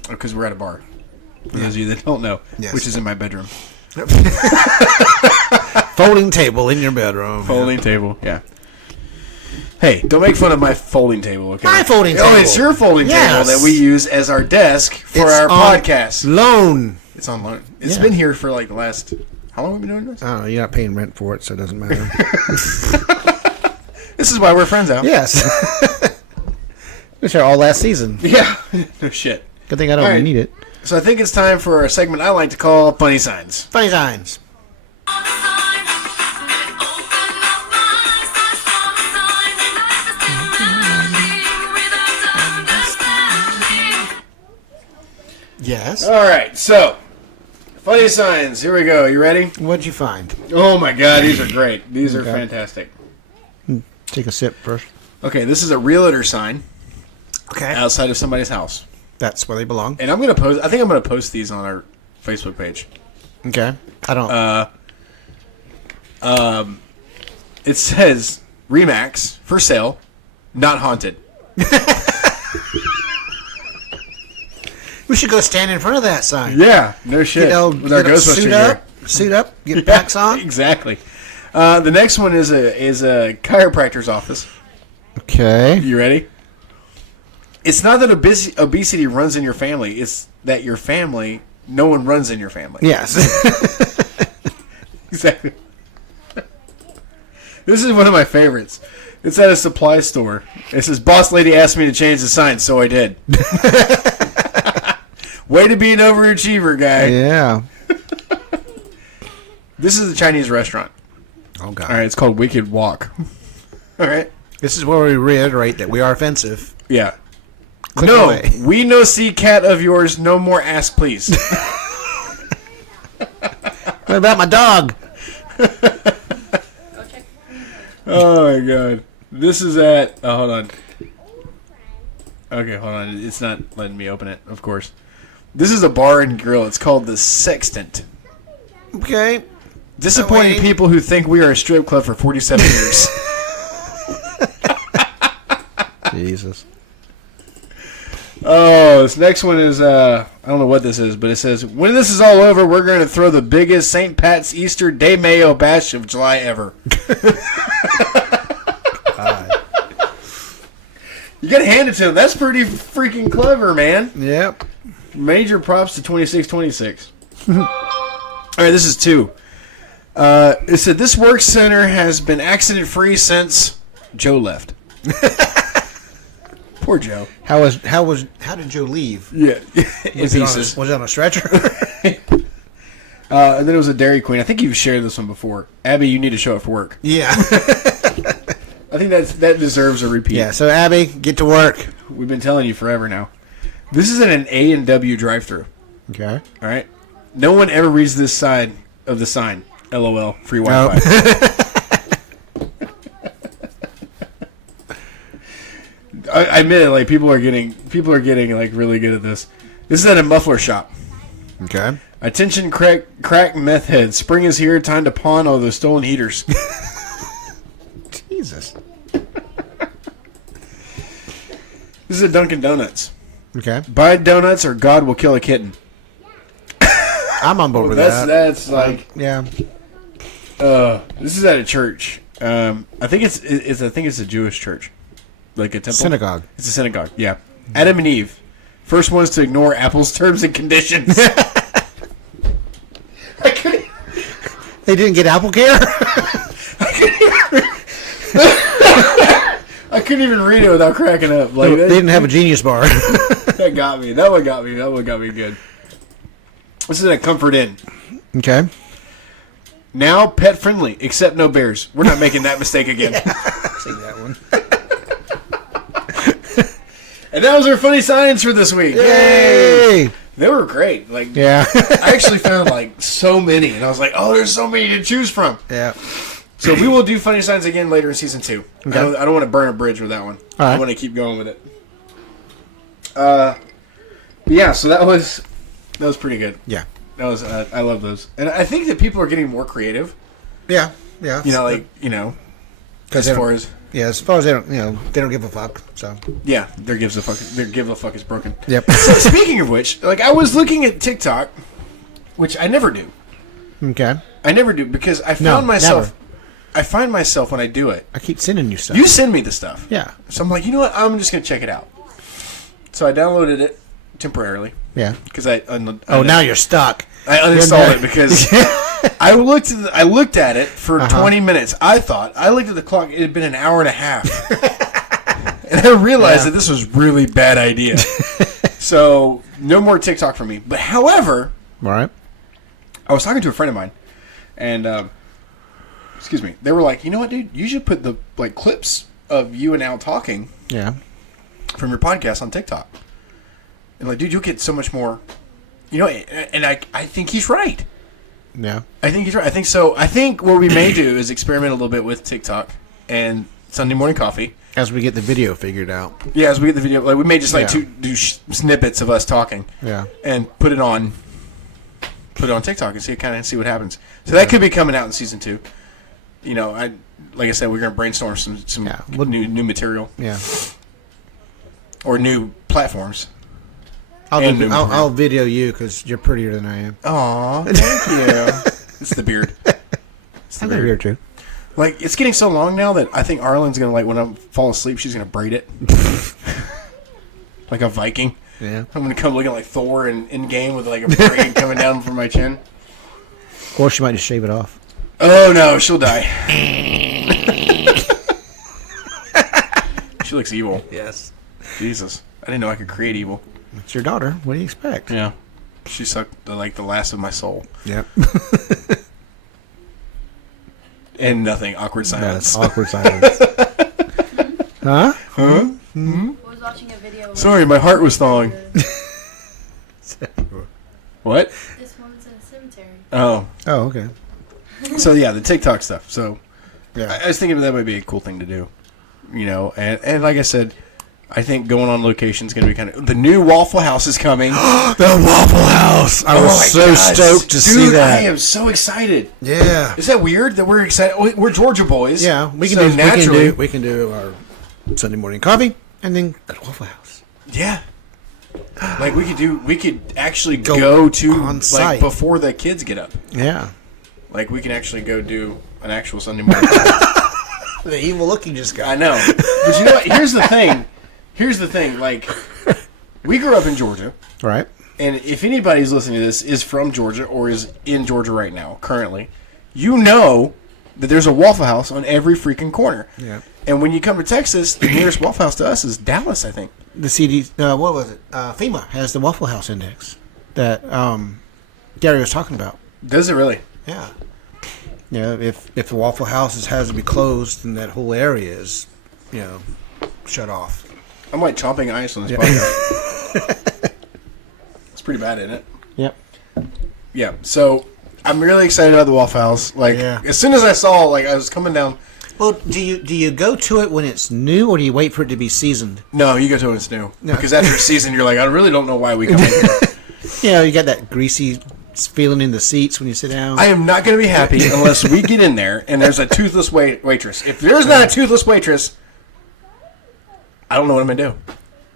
Because we're at a bar. For those of you that don't know, which is in my bedroom. Folding table in your bedroom. Folding table, yeah. Hey, don't make fun of my folding table, okay? My folding table. Oh, it's your folding table that we use as our desk for our podcast. Loan. It's on loan. It's been here for like the last... How long have we been doing this? Oh, you're not paying rent for it, so it doesn't matter. This is why we're friends, Al. Yes. We were here all last season. Yeah. No shit. Good thing I don't need it. So I think it's time for a segment I like to call Funny Signs. Funny Signs. Yes. All right, so Funny Signs. Here we go. You ready? What'd you find? Oh my God, these are great. These are fantastic. Take a sip first. Okay, this is a realtor sign. Okay. Outside of somebody's house. That's where they belong. And I'm gonna post. I think I'm gonna post these on our Facebook page. Okay. I don't. It says Remax for sale, not haunted. We should go stand in front of that sign. Yeah, no shit. With our Ghostbuster suit up, get packs on. Exactly. The next one is a chiropractor's office. Okay. You ready? It's not that obesity runs in your family. It's that your family, no one runs in your family. Yes. Exactly. This is one of my favorites. It's at a supply store. It says, "Boss lady asked me to change the sign, so I did." Way to be an overachiever, guy. Yeah. This is a Chinese restaurant. Oh, God. All right, it's called Wicked Walk. All right. This is where we reiterate that we are offensive. Yeah. Click no, away. we no see cat of yours. No more ask, please. What about my dog? Go check. Oh, my God. This is at... Oh, hold on. Okay, hold on. It's not letting me open it, of course. This is a bar and grill. It's called the Sextant. Okay. Disappointing people who think we are a strip club for 47 years. Jesus. Oh, this next one is, I don't know what this is, but it says, when this is all over, we're going to throw the biggest St. Pat's Easter Day Mayo Bash of July ever. You got to hand it to him. That's pretty freaking clever, man. Yep. Major props to 2626. All right, this is 2. It said, this work center has been accident-free since Joe left. Poor Joe. How did Joe leave? Yeah, in pieces. Was it on a stretcher? And then it was a Dairy Queen. I think you've shared this one before. Abby, you need to show up for work. Yeah. I think that deserves a repeat. Yeah. So Abby, get to work. We've been telling you forever now. This is an A&W drive-through. Okay. All right. No one ever reads this side of the sign. LOL. Free Wi-Fi. I admit it. Like people are getting like really good at this. This is at a muffler shop. Okay. Attention, crack meth heads. Spring is here. Time to pawn all those stolen heaters. Jesus. This is a Dunkin Donuts. Okay. Buy donuts or God will kill a kitten. I'm on board with that. That's like yeah. This is at a church. I think it's a Jewish church, like a temple. Synagogue. It's a synagogue. Yeah. Adam and Eve, first ones to ignore Apple's terms and conditions. They didn't get Apple Care. I couldn't even read it without cracking up. Like they didn't have a Genius bar. That got me. That one got me good. This is a Comfort Inn. Okay. Now pet friendly, except no bears. We're not making that mistake again. See that one. And that was our funny signs for this week. Yay! They were great. Like, yeah. I actually found like so many, and I was like, "Oh, there's so many to choose from." Yeah. So we will do funny signs again later in season 2. Okay. I don't want to burn a bridge with that one. All right. I want to keep going with it. Yeah. So that was pretty good. Yeah. That was I love those, and I think that people are getting more creative. Yeah. Yeah. As far as they don't, they don't give a fuck. So yeah, their give a fuck is broken. Yep. So speaking of which, like I was looking at TikTok, which I never do. Okay. I never do because I found myself. I find myself when I do it. I keep sending you stuff. You send me the stuff. Yeah. So I'm like, you know what? I'm just gonna check it out. So I downloaded it temporarily. Yeah. Because now you're stuck. I uninstalled it because I looked at it for 20 minutes. I looked at the clock. It had been an hour and a half, and I realized that this was a really bad idea. So no more TikTok for me. But however, all right. I was talking to a friend of mine, and excuse me, they were like, you know what, dude? You should put the clips of you and Al talking. Yeah. From your podcast on TikTok. And like, dude, you'll get so much more. And I think he's right. Yeah. I think he's right. I think so. I think what we may do is experiment a little bit with TikTok and Sunday morning coffee. As we get the video figured out. Yeah, as we get the video. Like, we may just do snippets of us talking. Yeah. And put it on TikTok and see what happens. So that could be coming out in season 2. Like I said, we're going to brainstorm some new material. Yeah. Or new platforms. I'll video you because you're prettier than I am. Aw, thank you. It's the beard. It's the beard too. Like, it's getting so long now that I think Arlen's going to, when I fall asleep, she's going to braid it. Like a Viking. Yeah. I'm going to come looking like Thor in game with like a braid coming down from my chin. Or she might just shave it off. Oh, no, she'll die. She looks evil. Yes. Jesus. I didn't know I could create evil. It's your daughter. What do you expect? Yeah. She sucked the last of my soul. Yep. And nothing. Awkward silence. Yes, awkward silence. Huh? Mm-hmm. I was watching a video. Sorry, my heart was thawing. What? This one's in a cemetery. Oh, okay. So yeah, the TikTok stuff. So yeah, I was thinking that might be a cool thing to do. And like I said, I think going on location is going to be kind of... The new Waffle House is coming. The Waffle House! I was so stoked to see that. I am so excited. Yeah. Is that weird that we're excited? We're Georgia boys. Yeah, we can do our Sunday morning coffee. And then go to Waffle House. Yeah. Like we could actually go to on site before the kids get up. Yeah. Like we can actually go do an actual Sunday morning. The evil look you just got. I know. But you know what? Here's the thing. Like, we grew up in Georgia. Right. And if anybody's listening to this is from Georgia or is in Georgia right now, currently, you know that there's a Waffle House on every freaking corner. Yeah. And when you come to Texas, the nearest Waffle House to us is Dallas, I think. The CD, what was it? FEMA has the Waffle House index that Gary was talking about. Does it really? Yeah. Yeah, if the Waffle House has to be closed, then that whole area is, shut off. I'm like chomping ice on this podcast. It's pretty bad, isn't it? Yep. Yeah, so I'm really excited about the Waffle House. Like, as soon as I saw, I was coming down. Well, do you go to it when it's new, or do you wait for it to be seasoned? No, you go to it when it's new. No. Because after a season, you're like, I really don't know why we come in here. You got that greasy feeling in the seats when you sit down. I am not going to be happy unless we get in there and there's a toothless waitress. If there's not a toothless waitress, I don't know what I'm going to do.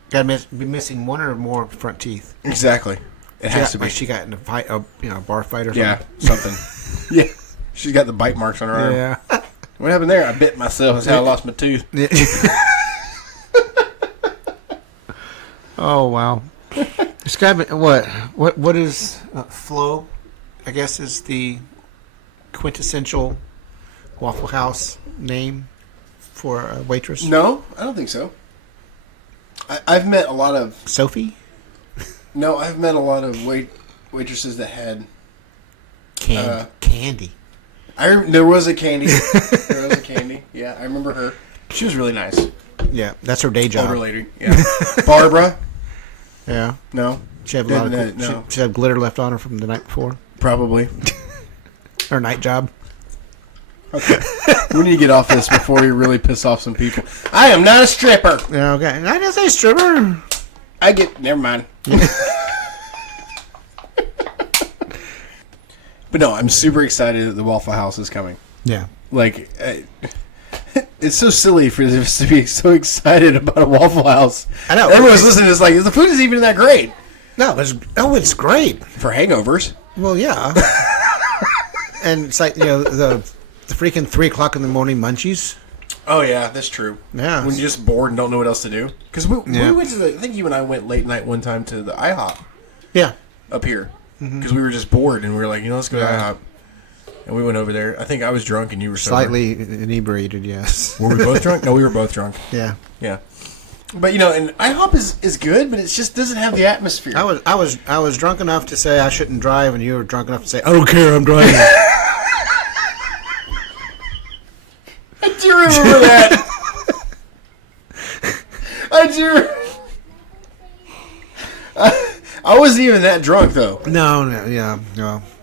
Got to be missing one or more front teeth. Exactly. It has to be. Like she got in a fight, a bar fight or something. Yeah, something. Yeah. She's got the bite marks on her arm. Yeah. What happened there? I bit myself. That's how I lost my tooth. Oh, wow. Describe it. What is Flo? I guess is the quintessential Waffle House name for a waitress. No, I don't think so. I've met a lot of Sophie. No, I've met a lot of waitresses that had candy. There was a candy. Yeah, I remember her. She was really nice. Yeah, that's her day job. Older lady. Yeah. Barbara. Yeah. No. She had she had glitter left on her from the night before. Probably. Her night job. Okay. We need to get off this before we really piss off some people. I am not a stripper. Yeah, okay. I didn't say stripper. Never mind. But no, I'm super excited that the Waffle House is coming. Yeah. Like, it's so silly for us to be so excited about a Waffle House. I know. Everyone's listening to this like, the food isn't even that great. No, it's great. For hangovers. Well, yeah. And it's like, the freaking 3 o'clock in the morning munchies. Oh, yeah, that's true. Yeah. When you're just bored and don't know what else to do. Because we went to I think you and I went late night one time to the IHOP. Yeah. Up here. Because we were just bored and we were like, let's go to IHOP. And we went over there. I think I was drunk and you were sober. Slightly inebriated, yes. Were we both drunk? No, we were both drunk. Yeah. Yeah. But and IHOP is good, but it just doesn't have the atmosphere. I was drunk enough to say I shouldn't drive, and you were drunk enough to say I don't care, I'm driving. I do remember that. I do. I wasn't even that drunk though. No.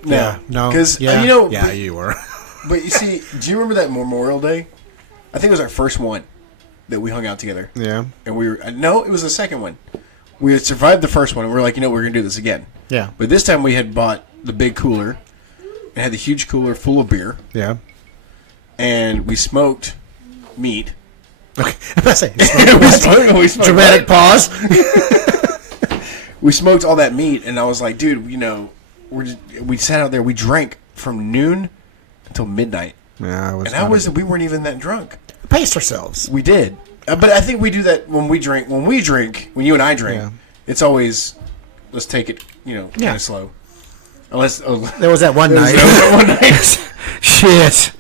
Because you were. But you see, do you remember that Memorial Day? I think it was our first one that we hung out together. Yeah. And we were it was the second one. We had survived the first one, and we were like, we're gonna do this again. Yeah. But this time we had bought the big cooler and had the huge cooler full of beer. Yeah. And we smoked meat. Okay. I say, we smoked dramatic pause. We smoked all that meat, and I was like, dude, we sat out there. We drank from noon until midnight. Yeah, we weren't even that drunk. We paced ourselves. We did, but I think we do that when we drink. When you and I drink, it's always let's take it, kind of slow. Unless there was that one night. Shit.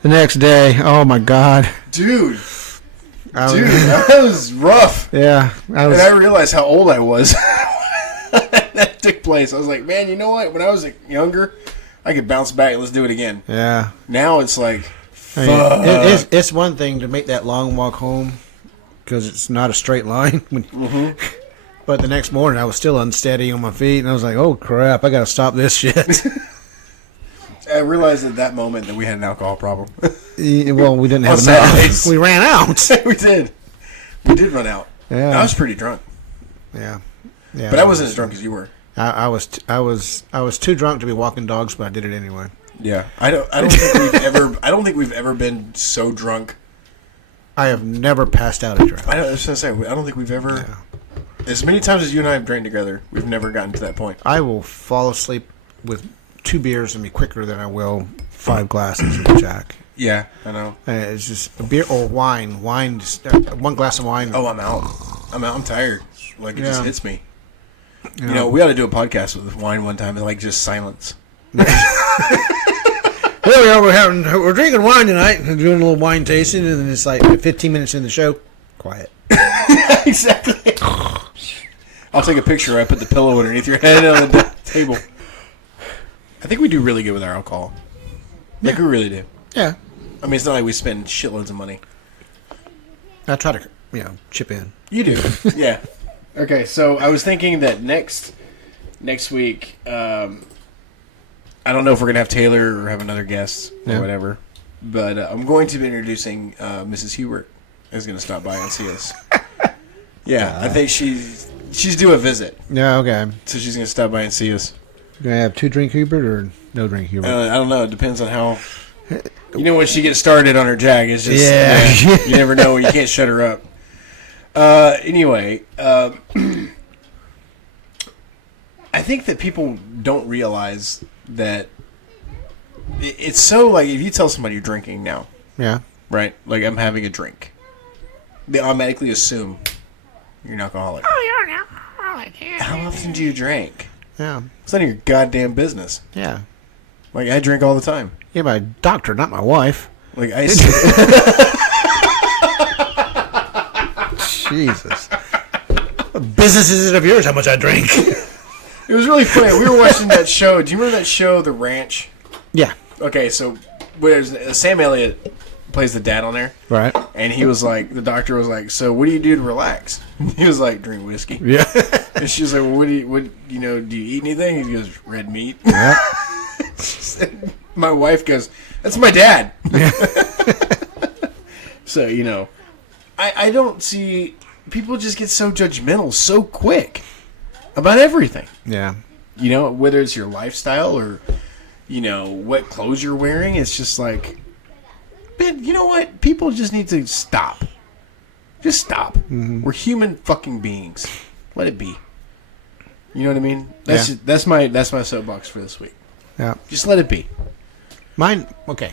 The next day, oh my god, dude, that was rough. Yeah, and I realized how old I was. That took place. I was like, man, you know what? When I was younger, I could bounce back and let's do it again. Yeah. Now it's like, fuck. It's one thing to make that long walk home because it's not a straight line. But the next morning, I was still unsteady on my feet, and I was like, oh crap, I got to stop this shit. I realized at that moment that we had an alcohol problem. Well, we didn't have enough. We ran out. We did. We did run out. Yeah. I was pretty drunk. Yeah. But I wasn't as drunk as you were. I was too drunk to be walking dogs, but I did it anyway. Yeah. I don't think we've ever been so drunk I have never passed out at your house. I was going to say, I don't think we've ever... Yeah. As many times as you and I have drank together, we've never gotten to that point. I will fall asleep with 2 beers and be quicker than I will 5 glasses of Jack. Yeah, I know. It's just a beer or wine. Wine, just 1 glass of wine. Oh, I'm out. I'm tired. Like, it just hits me. Yeah. You know, we ought to do a podcast with wine one time and, like, just silence. Here we are. We're drinking wine tonight. We're doing a little wine tasting, and then it's like 15 minutes in the show, quiet. Exactly. I'll take a picture. I put the pillow underneath your head on the table. I think we do really good with our alcohol. Like, we really do. Yeah. I mean, it's not like we spend shitloads of money. I try to, chip in. You do. Yeah. Okay, so I was thinking that next week, I don't know if we're going to have Taylor or have another guest or whatever, but I'm going to be introducing Mrs. Hubert is going to stop by and see us. Yeah, I think she's due a visit. Yeah, okay. So she's going to stop by and see us. You going to have 2 drink Hubert or no drink Hubert? I don't know. It depends on how... You know, when she gets started on her jag, it's just... you never know. You can't shut her up. Anyway, I think that people don't realize that it's so, like, if you tell somebody you're drinking now... Yeah. Right? Like, I'm having a drink. They automatically assume you're an alcoholic. Oh, you're an alcoholic. Yeah. How often do you drink? Yeah. It's none of your goddamn business. Yeah. Like, I drink all the time. Yeah, my doctor, not my wife. Like, I... Jesus. What business is it of yours how much I drink? It was really funny. We were watching that show. Do you remember that show, The Ranch? Yeah. Okay, so where's Sam Elliott plays the dad on there. Right. And he was like, the doctor was like, so what do you do to relax? He was like, drink whiskey. Yeah. And she was like, well, do you eat anything? He goes, red meat. Yeah. My wife goes, that's my dad. So, I don't see, people just get so judgmental so quick about everything. Yeah. Whether it's your lifestyle or, what clothes you're wearing, it's just like, man, you know what? People just need to stop. Just stop. Mm-hmm. We're human fucking beings. Let it be. You know what I mean? That's my soapbox for this week. Yeah. Just let it be. Mine. Okay.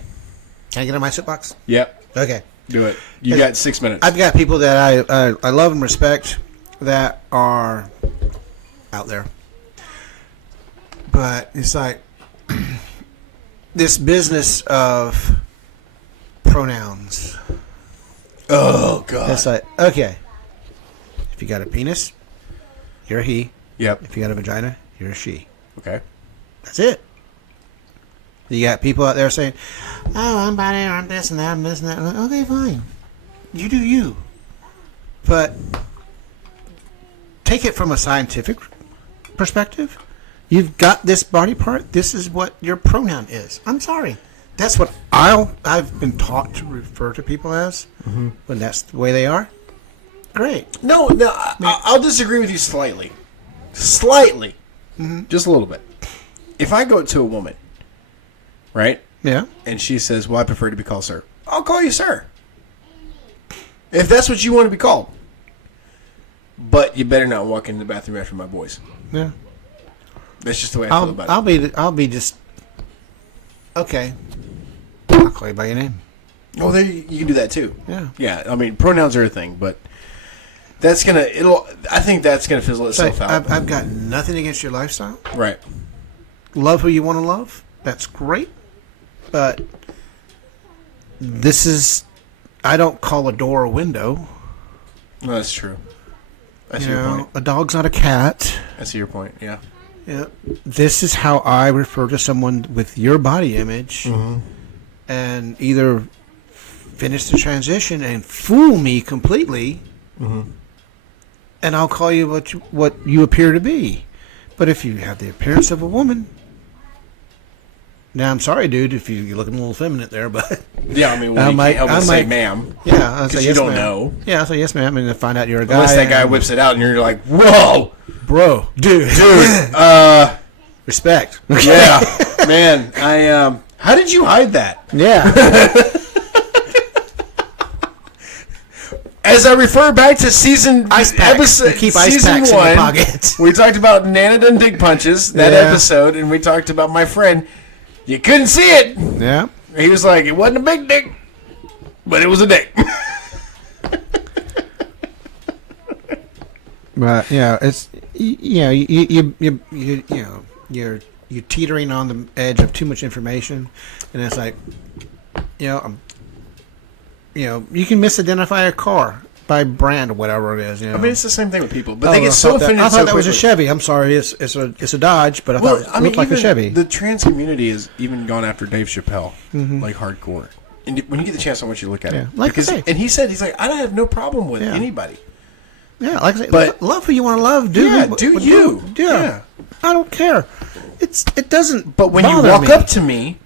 Can I get on my soapbox? Yep. Okay. Do it. You got 6 minutes. I've got people that I love and respect that are out there, but it's like this business of pronouns. Oh God. It's like, okay, if you got a penis, you're a he. Yep. If you got a vagina, you're a she. Okay. That's it. You got people out there saying, oh, I'm body, I'm this and that, I'm this and that. Okay, fine. You do you. But take it from a scientific perspective. You've got this body part. This is what your pronoun is. I'm sorry. That's what I've been taught to refer to people as. Mm-hmm. When that's the way they are. Great. No, I'll disagree with you slightly. Slightly. Mm-hmm. Just a little bit. If I go to a woman, right? Yeah. And she says, well, I prefer to be called sir. I'll call you sir. If that's what you want to be called. But you better not walk into the bathroom after my voice. Yeah. That's just the way I feel about it. I'll be just, okay. I'll call you by your name. Oh, you can do that too. Yeah. Yeah, I mean, pronouns are a thing, but I think that's going to fizzle itself out. I've got nothing against your lifestyle. Right. Love who you want to love. That's great. But I don't call a door a window. No, that's true. I see your point. A dog's not a cat. I see your point, yeah. Yeah. This is how I refer to someone with your body image, mm-hmm. and either finish the transition and fool me completely, mm-hmm. and I'll call you what you appear to be. But if you have the appearance of a woman, now I'm sorry, dude, if you're looking a little effeminate there, but yeah, I mean, well, you can't help but say ma'am. Yeah, I'll say yes, you don't ma'am. know. Yeah, I'll say yes, ma'am, and then find out you're a guy. Unless that guy whips it out and you're like, whoa, bro, dude, respect. Yeah, man, how did you hide that? Yeah. as I refer back to season Ice packs. episode, Keep ice season packs in one, your pocket. we talked about Nana done dick punches that episode, and we talked about my friend. You couldn't see it. Yeah. He was like, it wasn't a big dick, but it was a dick. But it's you're teetering on the edge of too much information, and it's like, you can misidentify a car by brand or whatever it is. I mean, it's the same thing with people, but they get so offended. I thought that was a quickly. Chevy. I'm sorry, it's a Dodge, but I thought it looked like a Chevy. The trans community has even gone after Dave Chappelle, like hardcore. And when you get the chance, I want you to look at it. Like I say. And he's like, I don't have no problem with anybody. Yeah, like I say, but love who you want to love. Do you? Yeah, I don't care. It doesn't. But when you walk up to me,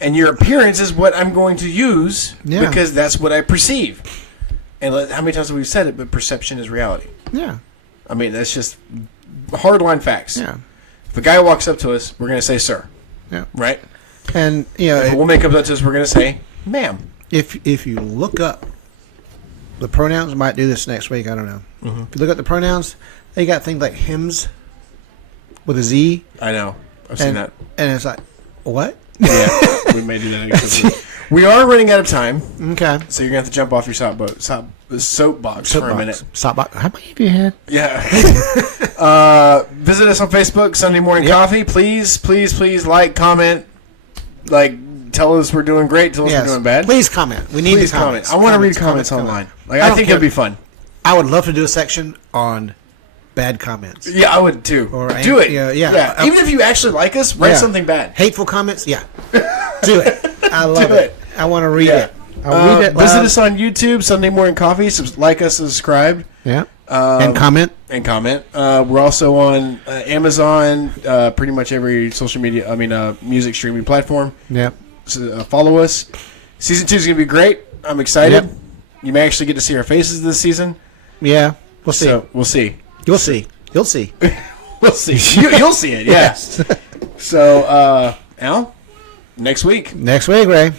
and your appearance is what I'm going to use, because that's what I perceive. And how many times have we said it? But perception is reality. Yeah. I mean, that's just hardline facts. Yeah. If a guy walks up to us, we're going to say, "Sir." Yeah. Right. And if a woman comes up to us, we're going to say, "Ma'am." If you look up the pronouns, might do this next week. I don't know. Mm-hmm. If you look at the pronouns, they got things like hymns with a Z. I know. I've seen that. And it's like, what? Yeah, we may do that again. We are running out of time. Okay. So you're going to have to jump off your soapbox for a minute. Soapbox. How many have you had? Yeah. Visit us on Facebook, Sunday Morning Coffee. Please, please, please like, comment, tell us we're doing great, tell us we're doing bad. Please comment. We need the comments. I want to read comments online. I think it'd be fun. I would love to do a section on bad comments. Yeah, I would too. Do it. Yeah. Even if you actually like us, write something bad. Hateful comments? Yeah. Do it. I love it. I want to read it. I'll read it. Visit us on YouTube, Sunday Morning Coffee. Like us, subscribe. Yeah. And comment. We're also on Amazon, pretty much every social media, music streaming platform. Yeah. So follow us. Season 2 is going to be great. I'm excited. Yep. You may actually get to see our faces this season. Yeah. We'll see. So, we'll see. You'll see. You'll see. We'll see. You'll see it, yes. So, Al, next week. Next week, Ray.